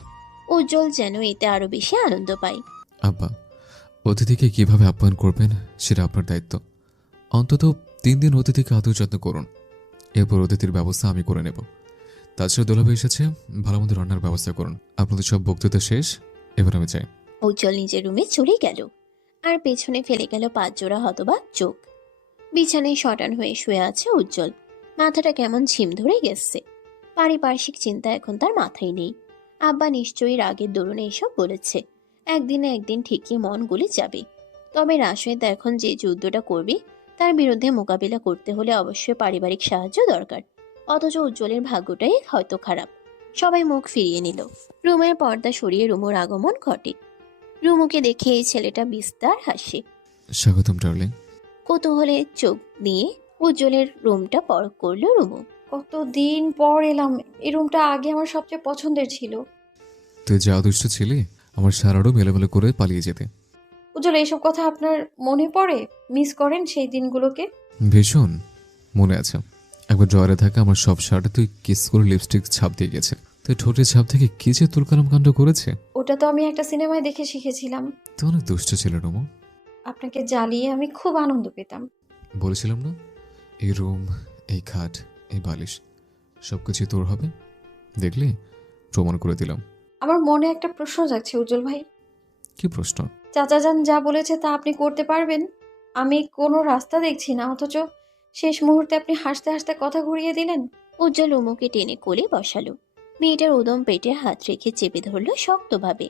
উজ্জ্বল যেন এতে আরো বেশি আনন্দ পায়। আব্বা, অতিথিকে কিভাবে আপ্যায়ন করবেন সেটা আপনার দায়িত্ব। অন্তত 3 দিন অতিথিকে আদর যত্ন করুন। এরপর অতিথির ব্যবস্থা আমি করে নেব। তাছাড়া দোলাভাই এসেছে, ভালো মন্দ রান্নার ব্যবস্থা করুন। আপনাদের সব বক্তৃতা শেষ, এবার আমি চাই। উজ্জ্বল নিজের রুমে চলে গেল, আর পেছনে ফেলে গেল 5 জোড়া হতবাক চোখ। বিছানায় শটান হয়ে শুয়ে আছে উজ্জ্বল। মাথাটা কেমন ঝিম ধরে গেছে। পারিপার্শ্বিক চিন্তা এখন তার মাথায় নেই। আব্বা নিশ্চয়ই রাগের দরুনে এসব বলেছে। একদিন না একদিন ঠিকই মন গলে যাবে। তবে রাশেদ এখন যে যুদ্ধটা করবে, তার বিরুদ্ধে মোকাবিলা করতে হলে অবশ্যই পারিবারিক সাহায্য দরকার। অথচ উজ্জ্বলের ভাগ্যটাই হয়তো খারাপ। সবাই মুখ ফিরিয়ে নিল। রুমের পর্দা সরিয়ে রুমুর আগমন ঘটে। রুমুকে দেখে এই ছেলেটা বিস্তার হাসে। স্বাগতম ডার্লিং। কৌতূহলে চোখ নিয়ে উজ্জ্বলের রুমটা পরখ করলো রুমু। কতদিন পর এলাম। এই রুমটা আগে আমার সবচেয়ে পছন্দের ছিল। তুই যা দুষ্ট ছিলি, আমার সারারও মেলেমেলে করে পালিয়ে যেতে। উজ্জ্বল, এইসব কথা আপনার মনে পড়ে? মিস করেন সেই দিনগুলোকে? ভীষণ মনে আছে। একবার ড্রয়ারে থাকা আমার সব শার্টে তুই কিস করে লিপস্টিক ছাপ দিয়ে গেছে। তুই ঠোঁটের ছাপ থেকে কি যে তুলকালাম কাণ্ড করেছে। ওটা তো আমি একটা সিনেমায় দেখে শিখেছিলাম। তুই অনেক দুষ্ট ছিল রুমু। আপনাকে জ্বালিয়ে আমি খুব আনন্দ পেতাম। বলেছিলাম না, এই রুম, এই খাট, এই বালিশ সবকিছু তোর হবে। দেখলি, প্রমাণ করে দিলাম। আমার মনে একটা প্রশ্ন জাগছে উজ্জ্বল ভাই। কি প্রশ্ন? চাচা যান যা বলেছে তা আপনি করতে পারবেন? আমি কোনো রাস্তা দেখছি না, অথচ শেষ মুহূর্তে আপনি হাসতে হাসতে কথা ঘুরিয়ে দিলেন। উজ্জ্বল রুমুকে টেনে কোলে বসালো। মেয়েটার উদম পেটে হাত রেখে চেপে ধরলো শক্তভাবে।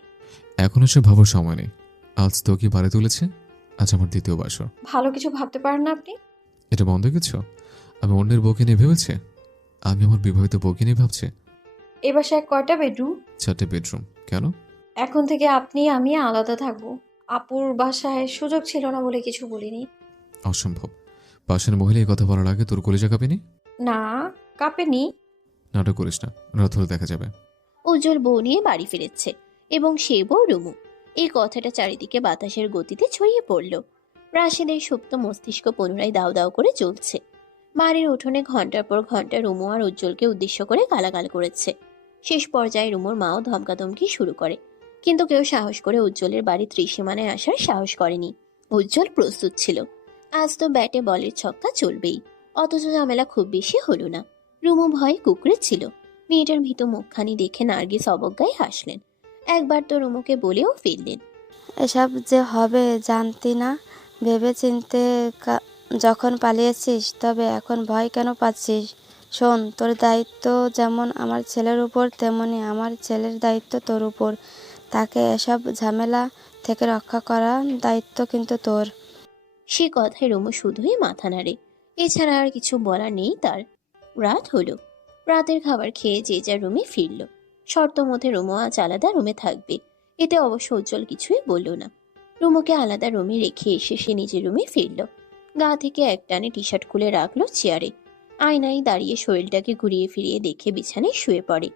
এখন এসে ভাবার সময় নেই। আজ তো কি বাড়ি তুলেছে, আজ আমার দ্বিতীয় বাসর। ভালো কিছু ভাবতে পারেন না আপনি? এটা বন্ধ কিছু? আমি অন্যের বউকে নিয়ে ভেবেছে? আমি আমার বিবাহিত বউকে নিয়ে ভাবছি। এ বাসায় কয়টা বেডরুম? 4টে বেডরুম। কেন? এখন থেকে আপনি আমি আলাদা থাকবো। আপুর বাসায় সুযোগ ছিল না বলে কিছু বলিনি। অসম্ভব। পাশের মহিলা এই কথা বলার আগে তোর কলিজা কাঁপেনি? না, কাঁপেনি। নাটক করিস না, রাত হলে দেখা যাবে। উজ্জ্বল বউ নিয়ে বাড়ি ফিরেছে এবং সে বউ রুমু। এই কথাটা চারিদিকে বাতাসের গতিতে ছড়িয়ে পড়ল। রাশেদের সুপ্ত মস্তিষ্ক পুনরায় দাউ দাউ করে চলছে। বাড়ির উঠোনে ঘন্টার পর ঘন্টা রুমু আর উজ্জ্বলকে উদ্দেশ্য করে গালাগাল করেছে। শেষ পর্যায়ে রুমুর মাও ধমকাধমকি শুরু করে, কিন্তু কেউ সাহস করে উজ্জ্বলের বাড়ি ত্রিসীমানায় আসার সাহস করেনি। উজ্জ্বল প্রস্তুত ছিল, আজ তো ব্যাটে বলের ছক্কা চলবেই। অথচ ঝামেলা খুব বেশি হলো না। রুমু ভয়ে কুকড়ে ছিল। মেয়েটার ভীত মুখখানি দেখে নার্গিস অবজ্ঞায় হাসলেন। একবার তো রুমুকে বলেও ফেললেন, এসব যে হবে জানতি না, ভেবে চিনতে যখন পালিয়েছিস, তবে এখন ভয় কেন পাচ্ছিস? শোন, তোর দায়িত্ব যেমন আমার ছেলের উপর, তেমনি আমার ছেলের দায়িত্ব তোর উপর। তাকে এসব ঝামেলা থেকে রক্ষা করার দায়িত্ব কিন্তু তোর। সে কথায় রুমু শুধুই মাথা নাড়ে। এছাড়া আর কিছু বলার নেই তার। রাত হলো। রাতের খাবার খেয়ে যে যার রুমে ফিরল। শর্ত মধ্যে রুমু আজ আলাদা রুমে থাকবে। এতে অবশ্য উজ্জ্বল কিছুই বলল না। রুমুকে আলাদা রুমে রেখে এসে সে নিজের রুমে ফিরল। গা থেকে একটানে টি শার্ট খুলে রাখলো চেয়ারে। আয়নায় দাঁড়িয়ে শরীরটাকে ঘুরিয়ে ফিরিয়ে দেখে বিছানায় শুয়ে পড়ে।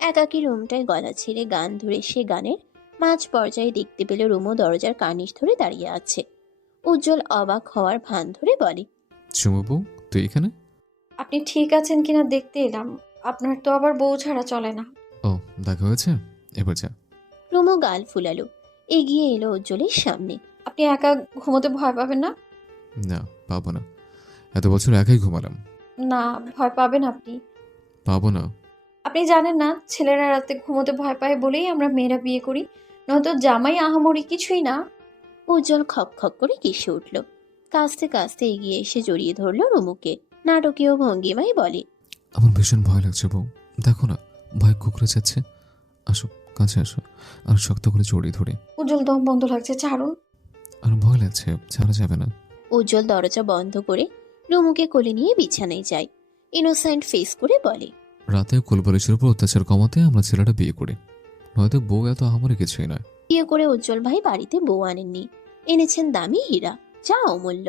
একাকী রুমটায় গলা ছেড়ে গান ধরে সে গানের মাঝ পর্যায়ে দেখতে পেল রুমু দরজার কার্নিশ ধরে দাঁড়িয়ে আছে। উজ্জ্বল অবাক হওয়ার ভান ধরে বলে, চুমু বউ, তুই এখানে? আপনি ঠিক আছেন কিনা দেখতে এলাম। আপনার তো আবার বউ ছাড়া চলে না। ও, দেখা হয়েছে, এবার যা। রুমু গাল ফুলালো। এগিয়ে এলো উজ্জ্বলের সামনে। আপনি একা ঘুমোতে ভয় পাবেন না? না, পাবো না। এত বছর একাই ঘুমালাম। না, ভয় পাবেন আপনি। পাবো না। আপনি জানেন না, ছেলেরা রাতে ঘুমোতে ভয় পায় বলেই আমরা মেয়েরা বিয়ে করি, নয়তো জামাই আহামরি কিছুই না। উজ্জ্বল খক খক করে কেসে উঠল। কাস্তে কাস্তে এগিয়ে এসে জড়িয়ে ধরল রুমুকে। নাটকীয় ভঙ্গিমায় বলে, আমার ভীষণ ভয় লাগছে বউ। দেখো না, ভয় কুকড়ে যাচ্ছে। আসো, কাছে আসো, আর শক্ত করে জড়িয়ে ধরে। উজ্জ্বল দম বন্ধ লাগছে, ছাড়ুন। আর ভয় লাগছে, ছাড়া যাবে না। উজ্জ্বল দরজা বন্ধ করে রুমুকে কোলে নিয়ে বিছানায় যায়। ইনোসেন্ট ফেস করে বলে, রাতে কোলবালিশের উপর অত্যাচার কমাতে আমরা ছেলেটা বিয়ে করি, নয়তো বউ এত আমারই কিছুই নয়। বিয়ে করে উজ্জ্বল ভাই বাড়িতে বউ আনেননি, এনেছেন দামি হীরা, যা অমূল্য।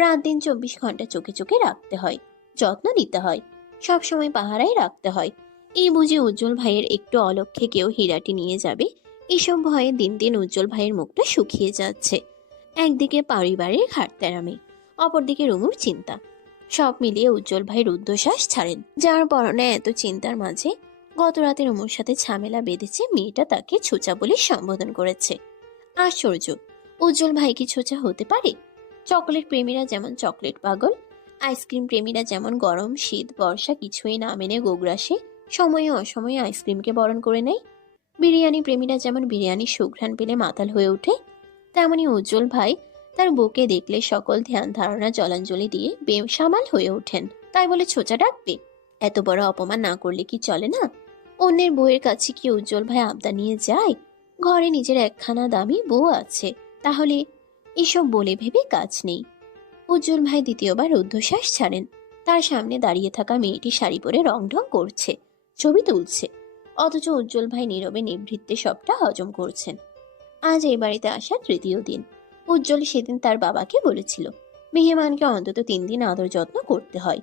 রাত দিন 24 ঘন্টা চোখে চোখে রাখতে হয়, যত্ন নিতে হয়, সবসময় পাহারায় রাখতে হয়। এই বুঝি উজ্জ্বল ভাইয়ের একটু অলক্ষ্যে কেউ হীরাটি নিয়ে যাবে, এসব ভয়ে দিন দিন উজ্জ্বল ভাইয়ের মুখটা শুকিয়ে যাচ্ছে। একদিকে পরিবারের ঘাটতেরামি, অপরদিকে রুমুর চিন্তা। সব মিলিয়ে উজ্জ্বল ভাই রুদ্ধশ্বাস ছাড়েন। যার পরনে এত চিন্তার মাঝে গত রাতে রুমুর সাথে ঝামেলা বেঁধেছে, মেয়েটা তাকে ছোচা বলে সম্বোধন করেছে। আশ্চর্য, উজ্জ্বল ভাই কি ছোচা হতে পারে? চকলেট প্রেমীরা যেমন চকলেট পাগল, আইসক্রিম প্রেমীরা যেমন গরম শীত বর্ষা কিছুই না মেনে গোগ্রাসে সময়ে অসময়ে আইসক্রিমকে বরণ করে নেয়, বিরিয়ানি প্রেমীরা যেমন বিরিয়ানির সুঘ্রাণ পেলে মাতাল হয়ে ওঠে, তেমনি উজ্জ্বল ভাই তার বউকে দেখলে সকল ধ্যান ধারণা জলাঞ্জলি দিয়ে বেসামাল হয়ে ওঠেন। তাই বলে ছোচা ডাকবে? এত বড় অপমান না করলে কি চলে না? অন্যের বউয়ের কাছে কি উজ্জ্বল ভাই আবদা নিয়ে যায়? ঘরে নিজের একখানা দামি বউ আছে, তাহলে এসব বলে ভেবে কাজ নেই। উজ্জ্বল ভাই দ্বিতীয়বার রুদ্ধশ্বাস ছাড়েন। তার সামনে দাঁড়িয়ে থাকা মেয়েটি শাড়ি পরে রং ঢং করছে, ছবি তুলছে, অথচ উজ্জ্বল ভাই নীরবে নিভৃত্তে সবটা হজম করছেন। আজ এই বাড়িতে আসা তৃতীয় দিন। উজ্জ্বল সেদিন তার বাবাকে বলেছিল মেহমানকে অন্তত 3 দিন আদর যত্ন করতে হয়।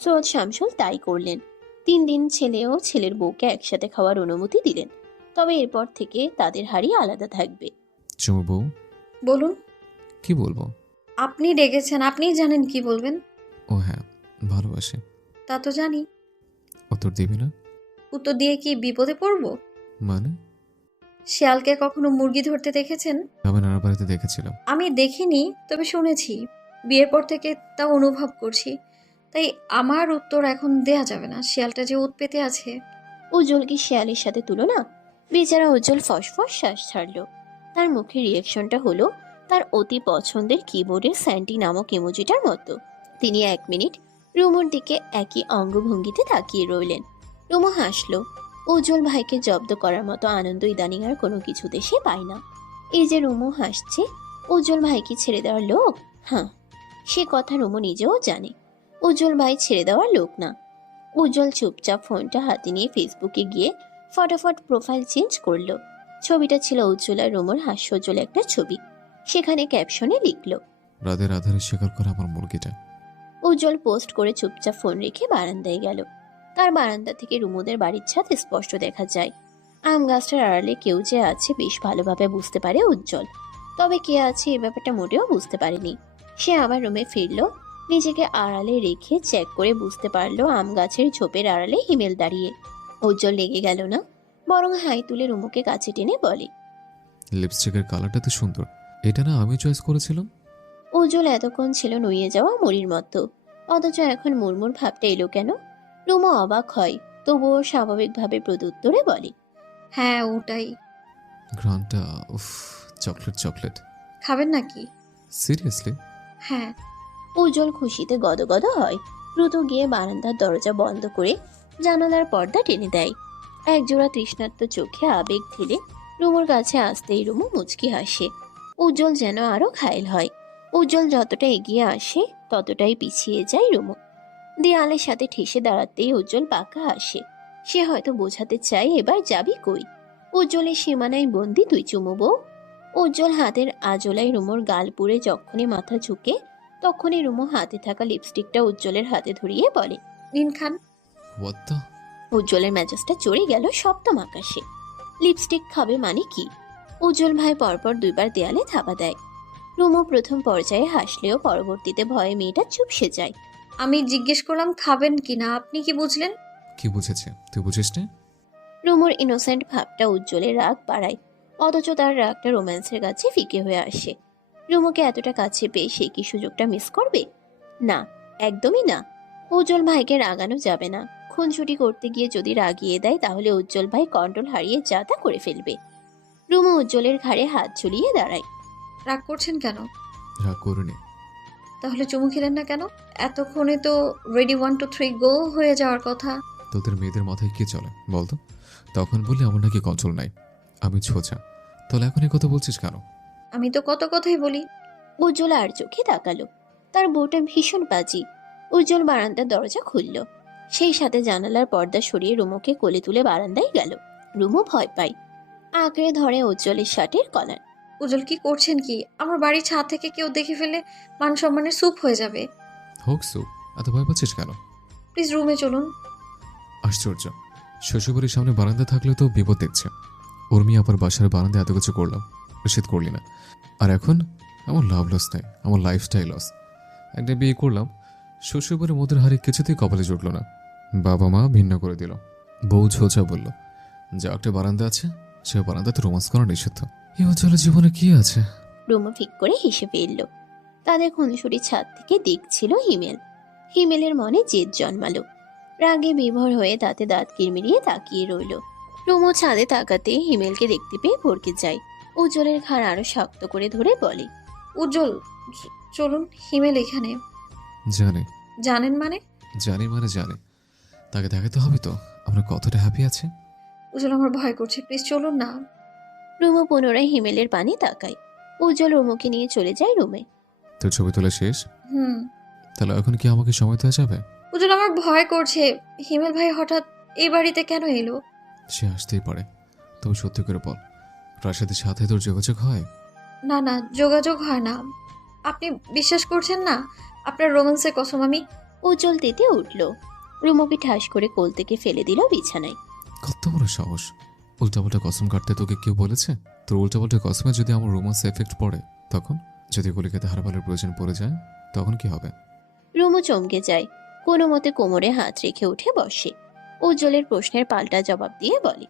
সৈয়দ শামসুল তাই করলেন। 3 দিন ছেলে ও ছেলের বউকে একসাথে খাওয়ার অনুমতি দিলেন। তবে এরপর থেকে তাদের হাড়ি আলাদা থাকবে। চুমু বউ, বলুন। কি বলবো? আপনি ডেকেছেন, আপনিই জানেন কি বলবেন। ও হ্যাঁ, ভালোবাসে। তা তো জানি। উত্তর দিবি না? উত্তর দিয়ে কি বিপদে পড়ব? মানে? শিয়ালকে কখনো মুরগি ধরতে দেখেছেন? আমি নানার বাড়িতে দেখেছিলাম। আমি দেখিনি, তবে শুনেছি। বিয়ের পর থেকে তা অনুভব করছি। তাই আমার উত্তর এখন দেয়া যাবে না। শিয়ালটা যে উৎ পেতে আছে। উজ্জ্বল কি শেয়ালের সাথে তুলনা? বেচারা উজ্জ্বল ফসফস শ্বাস ছাড়ল। তার মুখের রিয়াকশনটা হলো তার অতি পছন্দের কিবোর্ডের স্যান্টি নামক ইমোজিটার মতো। তিনি 1 মিনিট রুমুর দিকে একই অঙ্গভঙ্গিতে তাকিয়ে রইলেন। রুমু হাসলো। উজ্জ্বল ভাইকে জব্দ করার মতো আনন্দ ইদানিং আর কোনো কিছুতে সে পায় না। এই যে রুমু হাসছে, উজ্জ্বল ভাইকে ছেড়ে দেওয়ার লোক? হ্যাঁ, সে কথা রুমু নিজেও জানে। উজ্জ্বল ভাই ছেড়ে দেওয়ার লোক না। উজ্জ্বল চুপচাপ ফোনটা হাতে নিয়ে ফেসবুকে গিয়ে ফটাফট প্রোফাইল চেঞ্জ করলো। ছবিটা ছিল উজ্জ্বল আর রুমুর হাস্যোজ্জ্বল একটা ছবি। সেখানে ক্যাপশনে লিখলো, রাতের আধারে শিকার করে আমার মুরগিটা। উজ্জ্বল পোস্ট করে চুপচাপ ফোন রেখে বারান্দায় গেল। তার বারান্দা থেকে রুমুদের বাড়ির ছাদ স্পষ্ট দেখা যায়। আম গাছটার আড়ালে কেউ যে আছে বেশ ভালোভাবে বুঝতে পারে উজ্জ্বল। তবে কে আছে এই ব্যাপারটা মোটেও বুঝতে পারেনি। সে আবার রুমে ফিরল। নিজেকে আড়ালে রেখে চেক করে বুঝতে পারলো আম গাছের ঝোপের আড়ালে হিমেল দাঁড়িয়ে। উজ্জ্বল লেগে গেল না, বরং হাই তুলে রুমুকে কাছে টেনে বলে, লিপস্টিকের কালারটা তো সুন্দর, এটা না আমি চয়েস করেছিলাম। উজ্জ্বল এতক্ষণ ছিল নুয়ে যাওয়া মুড়ির মতো, অথচ এখন মুড়মুড় ভাবটা এলো কেন? রুমু অবাক হয়, তবুও স্বাভাবিকভাবে প্রত্যুত্তরে বলে, হ্যাঁ ওটাই। ঘ্রাণটা উফ, চকলেট চকলেট। খাবেন নাকি? সিরিয়াসলি? হ্যাঁ। উজ্জ্বল খুশিতে গদগদ হয়। দ্রুত গিয়ে বারান্দার দরজা বন্ধ করে জানালার পর্দা টেনে দেয়। একজোড়া তৃষ্ণার্ত চোখে আবেগ ঢেলে রুমুর কাছে আসতেই রুমু মুচকি হাসে। উজ্জ্বল যেন আরো ঘায়েল হয়। উজ্জ্বল যতটা এগিয়ে আসে ততটাই পিছিয়ে যায় রুমু। দেয়ালের সাথে ঠেসে দাঁড়াতেই উজ্জ্বল পাকা হাসে। সে হয়তো বোঝাতে চায় এবার যাবি কই। উজ্জ্বলের সীমানায় বন্দি তুই চুমু বউ। উজ্জ্বল হাতের আজলায় রুমুর গাল পুড়ে যখনই মাথা ঝুঁকে তখনই রুমু হাতে থাকা লিপস্টিকটা উজ্জ্বলের হাতে ধরিয়ে বলে, নিন খান। What the? উজ্জ্বলের মেজাজটা চড়ে গেল সপ্তম আকাশে। লিপস্টিক খাবে মানে কি? উজ্জ্বল ভাই পরপর দুইবার দেয়ালে থাবা দেয়। রুমু প্রথম পর্যায়ে হাসলেও পরবর্তীতে ভয়ে মেয়েটা চুপসে যায়। আমি জিজ্ঞেস করলাম খাবেন কিনা, আপনি কি বুঝলেন? কি বুঝেছে তুই বুঝিস না? রুমুর ইনোসেন্ট ভাবটা উজ্জ্বলের রাগ বাড়ায়, অথচ তার রাগটা রোম্যান্সের কাছে ফিকে হয়ে আসে। রুমুকে এতটা কাছে পেয়ে সে কি সুযোগটা মিস করবে? না, একদমই না। উজ্জ্বল ভাইকে রাগানো যাবে না। খুনসুটি করতে গিয়ে যদি রাগিয়ে দেয় তাহলে উজ্জ্বল ভাই কন্ট্রোল হারিয়ে যা তা করে ফেলবে। রুমু উজ্জ্বলের ঘাড়ে হাত ঝুলিয়ে দাঁড়ায়। রাগ করছেন কেন? রাগ করিনি। তাহলে চুমু খেলেন না কেন? এতক্ষণে তো রেডি 1 2 3 গো হয়ে যাওয়ার কথা। তোদের মেয়েদের মাথায় কি চলে বলতো? তখন বললি আমার নাকি কন্ট্রোল নাই, আমি ছোচা। তাহলে এখন এই কথা বলছিস কেন? আমি তো কত কথাই বলি। উজ্জ্বল আর চোখে তাকালো। তার বউটা ভীষণ বাজি। উজ্জ্বল বারান্দার দরজা খুলল। সেই সাথে জানালার পর্দা সরিয়ে রুমুকে কোলে তুলে বারান্দায় গেল। রুমু ভয় পায়, আঁকড়ে ধরে উজ্জ্বলের শার্টের কলার। উজ্জ্বল কি করছেন কি? আমার বাড়ির ছাদ থেকে কেউ দেখে ফেলে মান সম্মানের স্যুপ হয়ে যাবে। হোক সু, এত ভয় পাচ্ছিস কেন? প্লিজ রুমে চলুন। আশ্চর্য, শ্বশুরবাড়ির সামনে বারান্দা থাকলে তো বিপদ দেখছে। উর্মি আবার বাসার বারান্দায় এত কিছু করলাম, নিষেধ করলি না। আর এখন আমার লাভ লস নেই, আমার লাইফস্টাইল লস। একটা বিয়ে করলাম, শ্বশুরবাড়ির মধ্যে হারে কিছুতেই কপালে জুটল না। বাবা মা ভিন্ন করে দিল। বউ ছোচা বলল, যা একটা বারান্দা আছে সে বারান্দাতে রোমান্স করা নিষিদ্ধ। এই অঞ্চলের জীবনে কি আছে? রুমু ফিক করে হেসে ফেলল। তাদের খুনসুটি ছাদ থেকে দেখছিল হিমেল। হিমেলের মনে জেদ জন্মালো। রাগে বিভোর হয়ে দাঁতে দাঁত কিরমিরিয়ে তাকিয়ে রইল। রুমু ছাদে তাকাতে হিমেলকে দেখতে পেয়ে ভড়কে যায়। উজ্জ্বলের ঘাড় আরো শক্ত করে ধরে বলে, উজ্জ্বল চলুন, হিমেল এখানে। জানে? জানেন মানে? জানি মানে জানি, তাকে দেখাতে হবে তো আমরা কতটা হ্যাপি আছে। উজ্জ্বল আমার ভয় করছে, প্লিজ চলুন না। রুমু পুনরায় হিমেলের পানে তাকায়। উজ্জ্বল রুমুকে নিয়ে চলে যায় রুমে। তোর ছবি তোলা শেষ? হুম। তাহলে এখন কি আমাকে সময় দেওয়া যাবে? উজ্জ্বল আমার ভয় করছে। হিমেল ভাই হঠাৎ এই বাড়িতে কেন এলো? সে আসতেই পারে, তবে সত্যি করে বল, রাশেদের সাথে তোর যোগাযোগ হয়? না না, যোগাযোগ হয় না। আপনি বিশ্বাস করছেন না? আপনার রোম্যান্সের কসম আমি। উজ্জ্বল তেতে উঠল। রুমুকে ঠাস করে কোল থেকে ফেলে দিল বিছানায়। কত বড় সাহস! উল্টাপাল্টা কসম কাটতে তোকে কেউ বলেছে? তোর উল্টাপাল্টা কসমে যদি আমার রোমান্স এফেক্ট পড়ে, তখন যদি কলিকাতা হারবালের প্রয়োজন পড়ে যায়, তখন কি হবে? রুমু চমকে যায়। কোনো মতে কোমরে হাত রেখে উঠে বসে। উজ্জ্বলের প্রশ্নের পাল্টা জবাব দিয়ে বলে,